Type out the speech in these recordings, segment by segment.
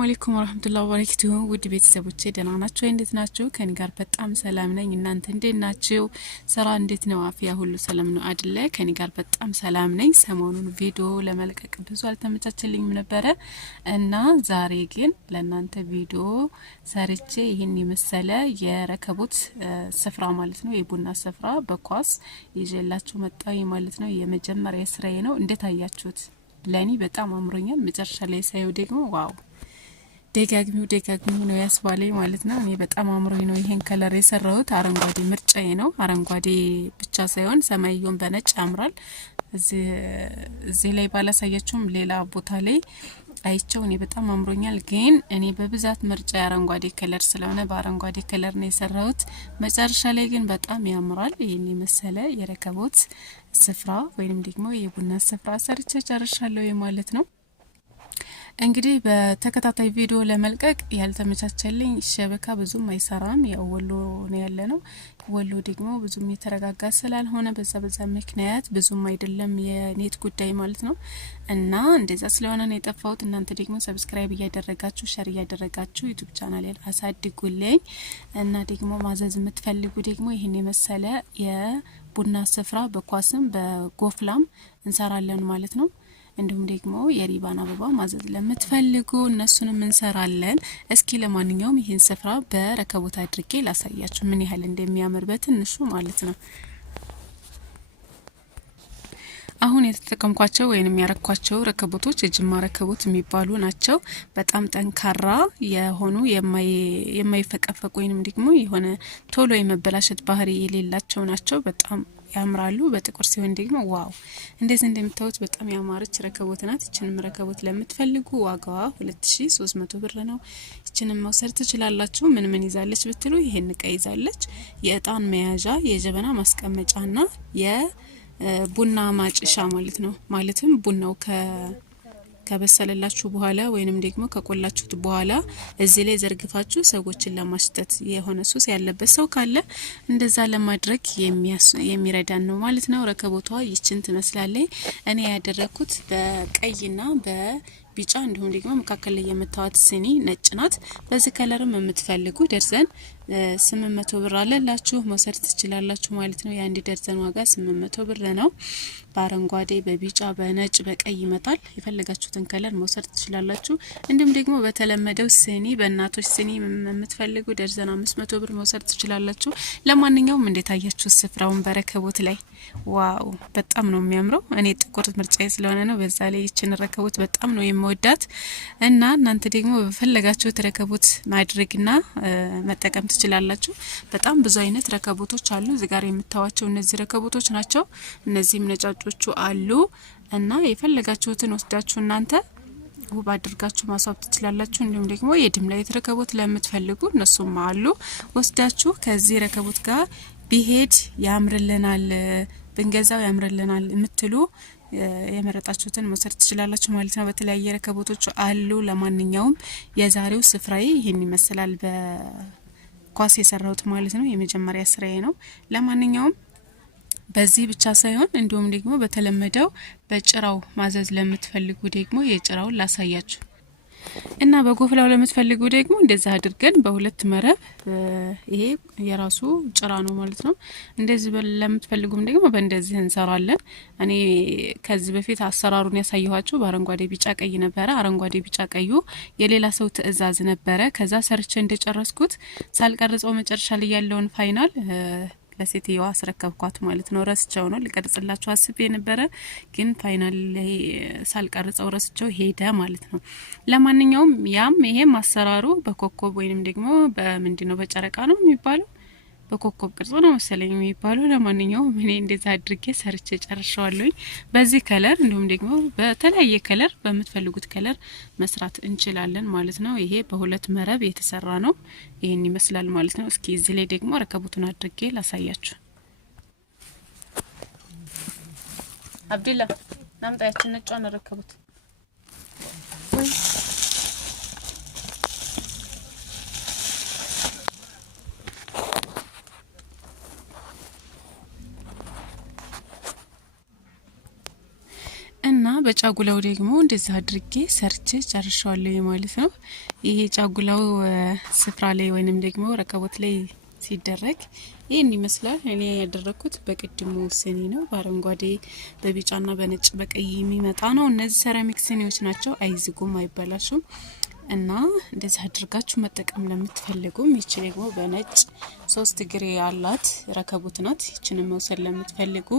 አለይኩም ወራህመቱላሂ ወበረካቱሁ ውድ ቤተሰቦቼ ደህና ናችሁ? እንዴት ናችሁ? ከኔ ጋር በጣም ሰላም ነኝ። እናንተ እንዴት ናችሁ? ስራ እንዴት ነው? አፍያ ሁሉ ሰላም ነው አይደለ? ከኔ ጋር በጣም ሰላም ነኝ። ሰሞኑን ቪዲዮ ለመልቀቅ ብዙ አልተመቻቸልኝም ነበረ እና ዛሬ ግን ለእናንተ ቪዲዮ ሰርቼ ይሄን የመሰለ የረከቦት ስፍራ ማለት ነው የቡና ስፍራ በኳስ ይዤላችሁ መጣሁ ማለት ነው። የመጀመሪያ ስራዬ ነው። እንዴት አያችሁት? ለኔ በጣም አምሮኛል። መጨረሻ ላይ ሳይው ደግሞ ዋው ደጋግሚው ነው ያስባለኝ ማለት ነው። እኔ በጣም አምሮኝ ነው ይሄን ከለር የሰራሁት። አረንጓዴ ምርጫዬ ነው። አረንጓዴ ብቻ ሳይሆን ሰማያዊውን በነጭ ያምራል። እዚህ ላይ ባላሳያችሁም ሌላ ቦታ ላይ አይቼው እኔ በጣም አምሮኛል። ግን እኔ በብዛት ምርጫ አረንጓዴ ከለር ስለሆነ በአረንጓዴ ከለር ነው የሰራሁት። መጨረሻ ላይ ግን በጣም ያምራል። ይሄን የመሰለ የረከቦት ስፍራ ወይንም ደግሞ የቡና ስፍራ ሰርቼ ጨርሻለሁ ማለት ነው። እንግዲህ በተከታታይ ቪዲዮ ለመልቀቅ ያልተመቻቸልኝ ሸበካ ብዙም አይሰራም። ያው ወሎ ነው ያለነው። ወሎ ደግሞ ብዙም የተረጋጋ ስላልሆነ በዛ ምክንያት ብዙም አይደለም የኔት ጉዳይ ማለት ነው። እና እንደዛ ስለሆነ ነው የጠፋሁት። እናንተ ደግሞ ሰብስክራይብ እያደረጋችሁ ሼር እያደረጋችሁ ዩቲዩብ ቻናሌን አሳድጉልኝ። እና ደግሞ ማዘዝ የምትፈልጉ ደግሞ ይሄን የመሰለ የቡና ስፍራ በኳስም በጎፍላም እንሰራለን ማለት ነው። እንዲሁም ደግሞ የሪባን አበባ ማዘዝ ለምትፈልጉ እነሱንም እንሰራለን። እስኪ ለማንኛውም ይሄን ስፍራ በረከቦት አድርጌ ላሳያችሁ ምን ያህል እንደሚያምር በትንሹ ማለት ነው። አሁን የተጠቀምኳቸው ወይንም ያረኳቸው ረከቦቶች የጅማ ረከቦት የሚባሉ ናቸው። በጣም ጠንካራ የሆኑ የማይፈቀፈቁ ወይንም ደግሞ የሆነ ቶሎ የመበላሸት ባህሪ የሌላቸው ናቸው። በጣም ያምራሉ። በጥቁር ሲሆን ደግሞ ዋው እንዴት እንደምታዩት በጣም ያማረች ረከቦት ናት። እቺንም ረከቦት ለምትፈልጉ ዋጋዋ 2300 ብር ነው። እቺንም መውሰድ ትችላላችሁ። ምን ይዛለች ብትሉ ይሄን እቃ ይዛለች። የእጣን መያዣ፣ የጀበና ማስቀመጫና የቡና ማጭሻ ማለት ነው። ማለትም ቡናው ከበሰለላችሁ በኋላ ወይንም ደግሞ ከቆላችሁት በኋላ እዚህ ላይ ዘርግፋችሁ ሰዎችን ለማሽተት የሆነ ሱስ ያለበት ሰው ካለ እንደዛ ለማድረግ የሚረዳን ነው ማለት ነው። ረከቦቷ ይችን ትመስላለች። እኔ ያደረኩት በቀይና በቢጫ እንዲሁም ደግሞ መካከል ላይ የምታዋት ስኒ ነጭ ናት። በዚህ ከለርም የምትፈልጉ ደርዘን 800 ብር አለላችሁ መውሰድ ትችላላችሁ ማለት ነው። የአንድ ደርዘን ዋጋ 800 ብር ነው። በአረንጓዴ በቢጫ በነጭ በቀይ ይመጣል። የፈለጋችሁትን ከለር መውሰድ ትችላላችሁ። እንዲሁም ደግሞ በተለመደው ስኒ በእናቶች ስኒ የምትፈልጉ ደርዘን 500 ብር መውሰድ ትችላላችሁ። ለማንኛውም እንዴት አያችሁ ስፍራውን በረከቦት ላይ ዋው በጣም ነው የሚያምረው። እኔ ጥቁር ምርጫዬ ስለሆነ ነው። በዛ ላይ ይችን ረከቦት በጣም ነው የምወዳት እና እናንተ ደግሞ በፈለጋችሁት ረከቦት ማድረግና መጠቀም ትችላላችሁ። በጣም ብዙ አይነት ረከቦቶች አሉ። እዚህ ጋር የምታዋቸው እነዚህ ረከቦቶች ናቸው። እነዚህም ነጫጮቹ አሉ እና የፈለጋችሁትን ወስዳችሁ እናንተ ውብ አድርጋችሁ ማስዋብ ትችላላችሁ። እንዲሁም ደግሞ የድምላይት ረከቦት ለምትፈልጉ እነሱም አሉ። ወስዳችሁ ከዚህ ረከቦት ጋር ቢሄድ ያምርልናል፣ ብንገዛው ያምርልናል የምትሉ የመረጣችሁትን መውሰድ ትችላላችሁ ማለት ነው። በተለያየ ረከቦቶች አሉ። ለማንኛውም የዛሬው ስፍራዬ ይሄን ይመስላል። በኳስ የሰራሁት ማለት ነው። የመጀመሪያ ስራዬ ነው። ለማንኛውም በዚህ ብቻ ሳይሆን እንዲሁም ደግሞ በተለመደው በጭራው ማዘዝ ለምትፈልጉ ደግሞ የጭራውን ላሳያችሁ እና በጎፍላው ለምትፈልጉ ደግሞ እንደዛ አድርገን በሁለት መረብ ይሄ የራሱ ጭራ ነው ማለት ነው። እንደዚህ ለምትፈልጉም ደግሞ በእንደዚህ እንሰራለን። እኔ ከዚህ በፊት አሰራሩን ያሳየኋችሁ በአረንጓዴ ቢጫ ቀይ ነበረ። አረንጓዴ ቢጫ ቀዩ የሌላ ሰው ትዕዛዝ ነበረ። ከዛ ሰርቼ እንደጨረስኩት ሳልቀርጸው መጨረሻ ላይ ያለውን ፋይናል ለሴትየዋ አስረከብኳት ማለት ነው። ረስቸው ነው ልቀርጽላችሁ አስቤ ነበረ፣ ግን ፋይናል ላይ ሳልቀርጸው ረስቸው ሄደ ማለት ነው። ለማንኛውም ይሄም አሰራሩ በኮከብ ወይንም ደግሞ በምንድነው በጨረቃ ነው የሚባለው፣ በኮከብ ቅርጽ ነው መሰለኝ የሚባለው። ለማንኛውም እኔ እንደዛ አድርጌ ሰርቼ ጨርሻለሁኝ። በዚህ ከለር እንዲሁም ደግሞ በተለያየ ከለር በምትፈልጉት ከለር መስራት እንችላለን ማለት ነው። ይሄ በሁለት መረብ የተሰራ ነው። ይሄን ይመስላል ማለት ነው። እስኪ እዚህ ላይ ደግሞ ረከቦቱን አድርጌ ላሳያችሁ። አብዱላ ናምጣያችን ነጫውን ረከቦት ወይ በጫጉላው ደግሞ እንደዚህ አድርጌ ሰርቼ ጨርሻለሁ ማለት ነው። ይሄ ጫጉላው ስፍራ ላይ ወይንም ደግሞ ረከቦት ላይ ሲደረግ ይሄን ይመስላል። እኔ ያደረኩት በቅድሙ ስኒ ነው። በአረንጓዴ በቢጫና በነጭ በቀይ የሚመጣ ነው። እነዚህ ሰራሚክ ስኒዎች ናቸው። አይዝጉም፣ አይበላሹም። እና እንደዚህ አድርጋችሁ መጠቀም ለምትፈልጉም ይቺ ደግሞ በነጭ 3 እግር ያላት ረከቦት ናት። ይቺን መውሰድ ለምትፈልጉ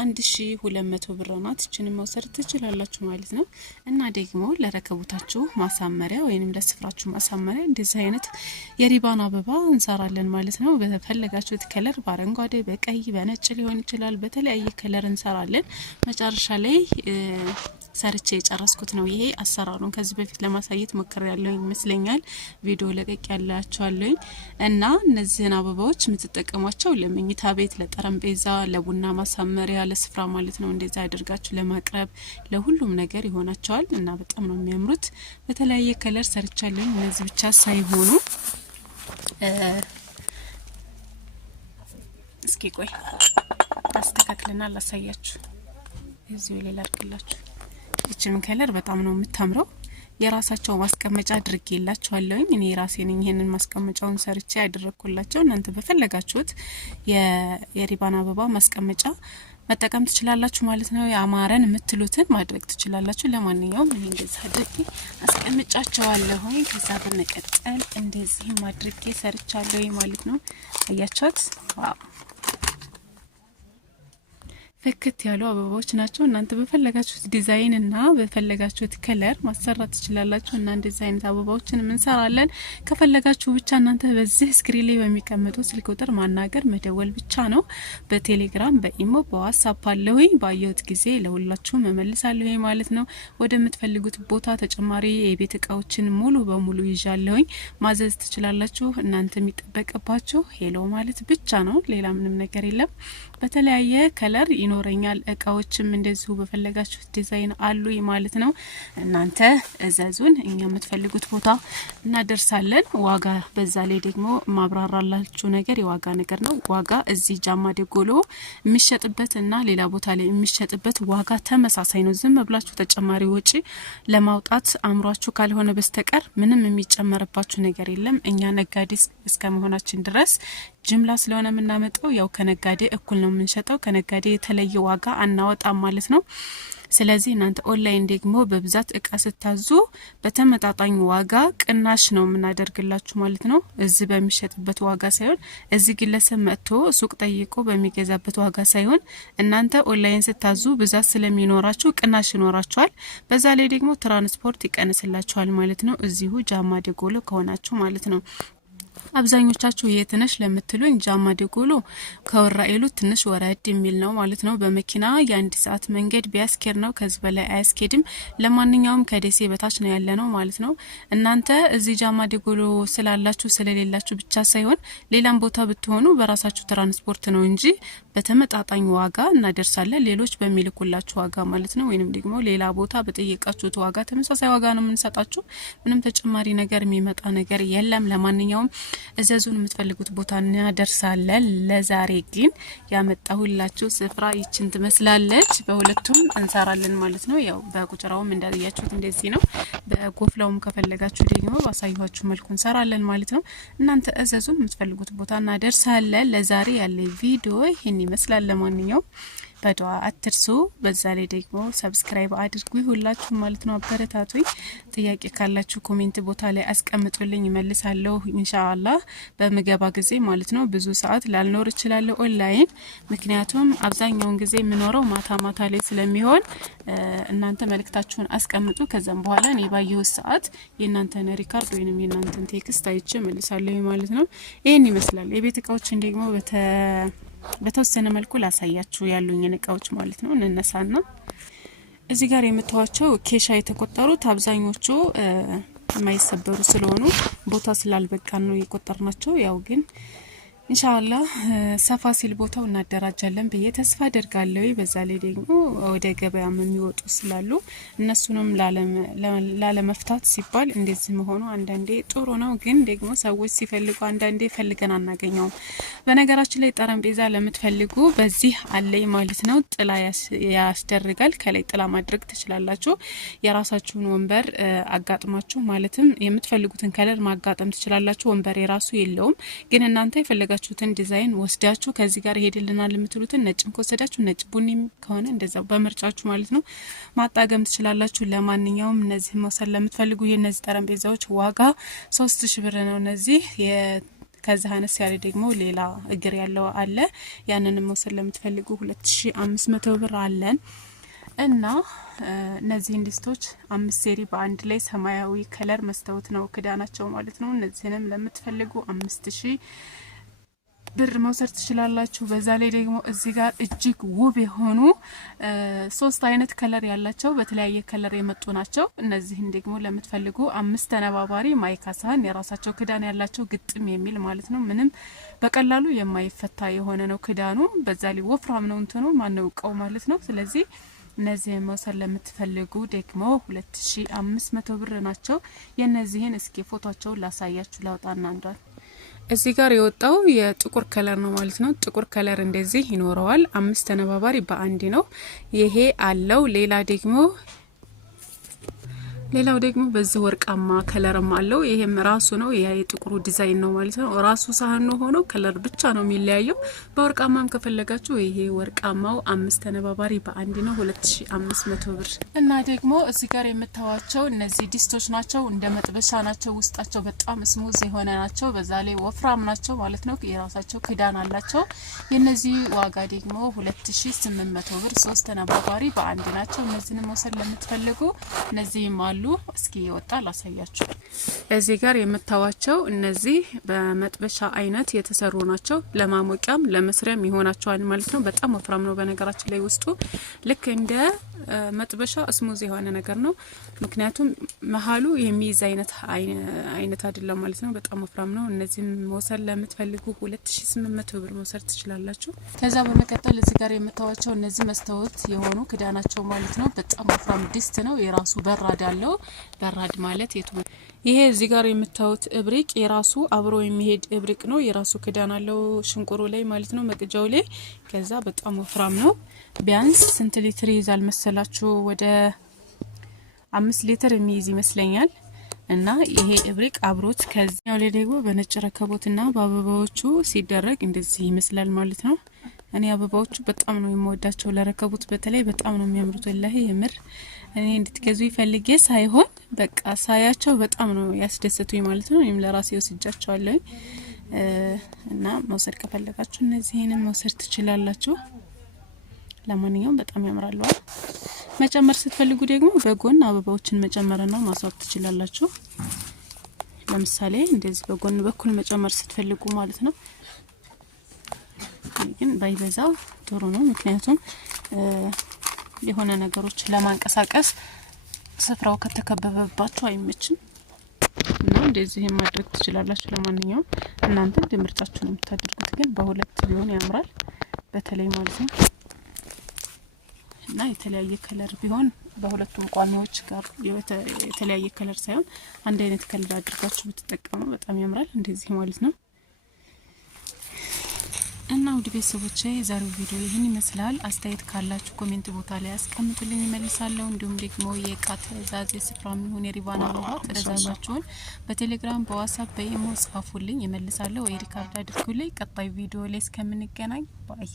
1200 ብር ናት። ይቺን መውሰድ ትችላላችሁ ማለት ነው። እና ደግሞ ለረከቦታችሁ ማሳመሪያ ወይንም ለስፍራችሁ ማሳመሪያ እንደዚህ አይነት የሪባን አበባ እንሰራለን ማለት ነው። በፈለጋችሁት ከለር በአረንጓዴ፣ በቀይ፣ በነጭ ሊሆን ይችላል። በተለያየ ከለር እንሰራለን። መጨረሻ ላይ ሰርቼ የጨረስኩት ነው። ይሄ አሰራሩን ከዚህ በፊት ለማሳየት ሞክሬ ያለው ይመስለኛል። ቪዲዮ ለቀቅ ያላችኋለሁ። እና እነዚህን አበባዎች የምትጠቀሟቸው ለመኝታ ቤት፣ ለጠረጴዛ፣ ለቡና ማሳመሪያ፣ ለስፍራ ማለት ነው። እንደዛ ያደርጋችሁ ለማቅረብ ለሁሉም ነገር ይሆናቸዋል። እና በጣም ነው የሚያምሩት። በተለያየ ከለር ሰርቻለሁ። እነዚህ ብቻ ሳይሆኑ እስኪ ቆይ አስተካክለና ላሳያችሁ። እዚሁ ላይ ላድርግላችሁ። ይችን ከለር በጣም ነው የምታምረው። የራሳቸው ማስቀመጫ አድርጌላችኋለሁ። እኔ ራሴ ነኝ ይሄንን ማስቀመጫውን ሰርቼ ያደረኩላችሁ። እናንተ በፈለጋችሁት የሪባን አበባ ማስቀመጫ መጠቀም ትችላላችሁ ማለት ነው። ያማረን የምትሉትን ማድረግ ትችላላችሁ። ለማንኛውም እኔ እንደዚህ አድርጌ አስቀምጫቸዋለሁ። ከዛ በመቀጠል እንደዚህ አድርጌ ሰርቻለሁ ማለት ነው። አያችኋት? ዋው ፍክት ያሉ አበባዎች ናቸው። እናንተ በፈለጋችሁት ዲዛይን እና በፈለጋችሁት ከለር ማሰራት ትችላላችሁ። እና እንደዚህ አይነት አበባዎችን እንሰራለን። ከፈለጋችሁ ብቻ እናንተ በዚህ ስክሪን ላይ በሚቀመጡ ስልክ ቁጥር ማናገር መደወል ብቻ ነው። በቴሌግራም፣ በኢሞ፣ በዋትስአፕ አለሁኝ። ባየሁት ጊዜ ለሁላችሁም እመልሳለሁ ማለት ነው። ወደምትፈልጉት ቦታ ተጨማሪ የቤት እቃዎችን ሙሉ በሙሉ ይዣለሁኝ። ማዘዝ ትችላላችሁ። እናንተ የሚጠበቅባችሁ ሄሎ ማለት ብቻ ነው። ሌላ ምንም ነገር የለም። በተለያየ ከለር ይኖረኛል። እቃዎችም እንደዚሁ በፈለጋችሁት ዲዛይን አሉ ማለት ነው። እናንተ እዘዙን፣ እኛ የምትፈልጉት ቦታ እናደርሳለን። ዋጋ በዛ ላይ ደግሞ ማብራራላችሁ ነገር የዋጋ ነገር ነው። ዋጋ እዚህ ጃማ ደጎሎ የሚሸጥበት እና ሌላ ቦታ ላይ የሚሸጥበት ዋጋ ተመሳሳይ ነው። ዝም ብላችሁ ተጨማሪ ወጪ ለማውጣት አምሯችሁ ካልሆነ በስተቀር ምንም የሚጨመርባችሁ ነገር የለም። እኛ ነጋዴ እስከ መሆናችን ድረስ ጅምላ ስለሆነ የምናመጣው ያው ከነጋዴ እኩል ነው የምንሸጠው። ከነጋዴ የተለየ ዋጋ አናወጣም ማለት ነው። ስለዚህ እናንተ ኦንላይን ደግሞ በብዛት እቃ ስታዙ በተመጣጣኝ ዋጋ ቅናሽ ነው የምናደርግላችሁ ማለት ነው። እዚህ በሚሸጥበት ዋጋ ሳይሆን እዚህ ግለሰብ መጥቶ ሱቅ ጠይቆ በሚገዛበት ዋጋ ሳይሆን እናንተ ኦንላይን ስታዙ ብዛት ስለሚኖራችሁ ቅናሽ ይኖራችኋል። በዛ ላይ ደግሞ ትራንስፖርት ይቀንስላችኋል ማለት ነው። እዚሁ ጃማ ደጎሎ ከሆናችሁ ማለት ነው። አብዛኞቻችሁ የትነሽ ለምትሉኝ ጃማ ደጎሎ ከወራኤሉ ትንሽ ወረድ የሚል ነው ማለት ነው። በመኪና የ1 ሰዓት መንገድ ቢያስኬድ ነው፣ ከዚህ በላይ አያስኬድም። ለማንኛውም ከደሴ በታች ነው ያለ ነው ማለት ነው። እናንተ እዚህ ጃማ ደጎሎ ስላላችሁ ስለሌላችሁ ብቻ ሳይሆን ሌላም ቦታ ብትሆኑ በራሳችሁ ትራንስፖርት ነው እንጂ በተመጣጣኝ ዋጋ እናደርሳለን። ሌሎች በሚልኩላችሁ ዋጋ ማለት ነው። ወይንም ደግሞ ሌላ ቦታ በጠየቃችሁት ዋጋ ተመሳሳይ ዋጋ ነው የምንሰጣችሁ። ምንም ተጨማሪ ነገር የሚመጣ ነገር የለም። ለማንኛውም እዘዙን፣ የምትፈልጉት ቦታ እናደርሳለን። ለዛሬ ግን ያመጣሁላችሁ ስፍራ ይችን ትመስላለች። በሁለቱም እንሰራለን ማለት ነው። ያው በቁጭራውም እንዳያችሁት እንደዚህ ነው። በጎፍላውም ከፈለጋችሁ ደግሞ ባሳየኋችሁ መልኩ እንሰራለን ማለት ነው። እናንተ እዘዙን፣ የምትፈልጉት ቦታ እናደርሳለን። ለዛሬ ያለ ቪዲዮ ይሄን ይመስላል። ለማንኛውም በዱአ አትርሱ። በዛ ላይ ደግሞ ሰብስክራይብ አድርጉ ሁላችሁ ማለት ነው። አበረታቱኝ። ጥያቄ ካላችሁ ኮሜንት ቦታ ላይ አስቀምጡልኝ፣ እመልሳለሁ ኢንሻአላህ በምገባ ጊዜ ማለት ነው። ብዙ ሰዓት ላልኖር እችላለሁ ኦንላይን፣ ምክንያቱም አብዛኛውን ጊዜ የምኖረው ማታ ማታ ላይ ስለሚሆን እናንተ መልእክታችሁን አስቀምጡ። ከዛም በኋላ እኔ ባየሁት ሰዓት የእናንተን ሪካርድ ወይንም የእናንተን ቴክስት አይቼ እመልሳለሁ ማለት ነው። ይሄን ይመስላል። የቤት እቃዎችን ደግሞ በተወሰነ መልኩ ላሳያችሁ ያሉኝን እቃዎች ማለት ነው። እንነሳና እዚህ ጋር የምታዋቸው ኬሻ የተቆጠሩት አብዛኞቹ የማይሰበሩ ስለሆኑ ቦታ ስላልበቃን ነው የቆጠርናቸው። ያው ግን ኢንሻአላህ ሰፋ ሲል ቦታው እናደራጃለን ብዬ ተስፋ አደርጋለሁ። በዛ ላይ ደግሞ ወደ ገበያም የሚወጡ ስላሉ እነሱንም ላለመፍታት ሲባል እንደዚህ መሆኑ አንዳንዴ ጥሩ ነው። ግን ደግሞ ሰዎች ሲፈልጉ አንዳንዴ ፈልገን አናገኘውም። በነገራችን ላይ ጠረጴዛ ለምትፈልጉ በዚህ አለኝ ማለት ነው። ጥላ ያስደርጋል። ከላይ ጥላ ማድረግ ትችላላችሁ። የራሳችሁን ወንበር አጋጥማችሁ ማለትም የምትፈልጉትን ከለር ማጋጠም ትችላላችሁ። ወንበር የራሱ የለውም። ግን እናንተ የፈለጋችሁትን ዲዛይን ወስዳችሁ ከዚህ ጋር ይሄድልናል የምትሉትን ነጭም ከወሰዳችሁ ነጭ፣ ቡኒም ከሆነ እንደዛው በምርጫችሁ ማለት ነው ማጣገም ትችላላችሁ። ለማንኛውም እነዚህ መውሰድ ለምትፈልጉ የነዚህ ጠረጴዛዎች ዋጋ 3000 ብር ነው። እነዚህ ከዛ አነስ ያለ ደግሞ ሌላ እግር ያለው አለ። ያንንም መውሰድ ለምትፈልጉ 2500 ብር አለን። እና እነዚህ ድስቶች 5 ሴሪ በአንድ ላይ ሰማያዊ ከለር መስታወት ነው ክዳናቸው ማለት ነው። እነዚህንም ለምትፈልጉ 5000 ብር መውሰድ ትችላላችሁ። በዛ ላይ ደግሞ እዚህ ጋር እጅግ ውብ የሆኑ 3 አይነት ከለር ያላቸው በተለያየ ከለር የመጡ ናቸው። እነዚህን ደግሞ ለምትፈልጉ 5 ተነባባሪ ማይካ ሳህን የራሳቸው ክዳን ያላቸው ግጥም የሚል ማለት ነው። ምንም በቀላሉ የማይፈታ የሆነ ነው ክዳኑ። በዛ ላይ ወፍራም ነው እንትኑ ማነውቀው ማለት ነው። ስለዚህ እነዚህ መውሰድ ለምትፈልጉ ደግሞ 2500 ብር ናቸው። የነዚህን እስኪ ፎቶቸውን ላሳያችሁ ላውጣና አንዷል እዚህ ጋር የወጣው የጥቁር ከለር ነው ማለት ነው። ጥቁር ከለር እንደዚህ ይኖረዋል። 5 ተነባባሪ በአንድ ነው ይሄ አለው። ሌላው ደግሞ በዚህ ወርቃማ ከለርም አለው። ይሄም ራሱ ነው የጥቁሩ ዲዛይን ነው ማለት ነው። ራሱ ሳህን ነው ሆኖ ከለር ብቻ ነው የሚለያየው። በወርቃማም ከፈለጋችሁ ይሄ ወርቃማው 5 ተነባባሪ በአንድ ነው 2500 ብር። እና ደግሞ እዚህ ጋር የምታዋቸው እነዚህ ዲስቶች ናቸው። እንደ መጥበሻ ናቸው። ውስጣቸው በጣም ስሙዝ የሆነ ናቸው። በዛ ላይ ወፍራም ናቸው ማለት ነው። የራሳቸው ክዳን አላቸው። የነዚህ ዋጋ ደግሞ 2800 ብር። 3 ተነባባሪ በአንድ ናቸው። እነዚህን መውሰድ ለምትፈልጉ እነዚህም አሉ። እስኪ ይወጣ ላሳያችሁ። እዚህ ጋር የምታዋቸው እነዚህ በመጥበሻ አይነት የተሰሩ ናቸው። ለማሞቂያም ለመስሪያም ይሆናቸዋል ማለት ነው። በጣም ወፍራም ነው በነገራችን ላይ ውስጡ ልክ እንደ መጥበሻ ስሙዝ የሆነ ነገር ነው። ምክንያቱም መሀሉ የሚይዝ አይነት አይደለም ማለት ነው። በጣም ወፍራም ነው። እነዚህም መውሰድ ለምትፈልጉ 2800 ብር መውሰድ ትችላላችሁ። ከዛ በመቀጠል እዚህ ጋር የምታዋቸው እነዚህ መስታወት የሆኑ ክዳናቸው ማለት ነው። በጣም ወፍራም ድስት ነው። የራሱ በራድ አለው። በራድ ማለት ይሄ እዚህ ጋር የምታዩት እብሪቅ የራሱ አብሮ የሚሄድ እብሪቅ ነው። የራሱ ክዳን አለው ሽንቁሩ ላይ ማለት ነው፣ መቅጃው ላይ። ከዛ በጣም ወፍራም ነው። ቢያንስ ስንት ሊትር ይዛል መሰላችሁ? ወደ 5 ሊትር የሚይዝ ይመስለኛል። እና ይሄ እብሪቅ አብሮት ከዚያው ላይ ደግሞ በነጭ ረከቦትና በአበባዎቹ ሲደረግ እንደዚህ ይመስላል ማለት ነው። እኔ አበባዎቹ በጣም ነው የምወዳቸው። ለረከቡት በተለይ በጣም ነው የሚያምሩት። ወላሂ የምር እኔ እንድትገዙ ይፈልጌ ሳይሆን በቃ ሳያቸው በጣም ነው ያስደሰቱኝ ማለት ነው። እኔም ለራሴ ወስጃቸዋለሁ። እና መውሰድ ከፈለጋችሁ እነዚህንም መውሰድ ትችላላችሁ። ለማንኛውም በጣም ያምራሉ። መጨመር ስትፈልጉ ደግሞ በጎን አበባዎችን መጨመርና ማስዋብ ትችላላችሁ። ለምሳሌ እንደዚህ በጎን በኩል መጨመር ስትፈልጉ ማለት ነው። ግን ባይበዛ ጥሩ ነው። ምክንያቱም የሆነ ነገሮች ለማንቀሳቀስ ስፍራው ከተከበበባችሁ አይመችም። እና እንደዚህ ማድረግ ትችላላችሁ። ለማንኛውም እናንተ እንደምርጫችሁ ነው የምታደርጉት። ግን በሁለት ቢሆን ያምራል በተለይ ማለት ነው። እና የተለያየ ከለር ቢሆን በሁለቱም ቋሚዎች ጋር የተለያየ ከለር ሳይሆን አንድ አይነት ከለር አድርጋችሁ ብትጠቀሙ በጣም ያምራል እንደዚህ ማለት ነው። እና ውድ ቤተሰቦቼ የዛሬው ቪዲዮ ይህን ይመስላል። አስተያየት ካላችሁ ኮሜንት ቦታ ላይ አስቀምጡልኝ እመልሳለሁ። እንዲሁም ደግሞ የእቃ ትዕዛዝ የስፍራም ይሁን የሪባን አበባ ትዕዛዛችሁን በቴሌግራም በዋትስአፕ በኢሞ ጻፉልኝ እመልሳለሁ ወይ ሪካርድ አድርጉልኝ። ቀጣይ ቪዲዮ ላይ እስከምንገናኝ ባይ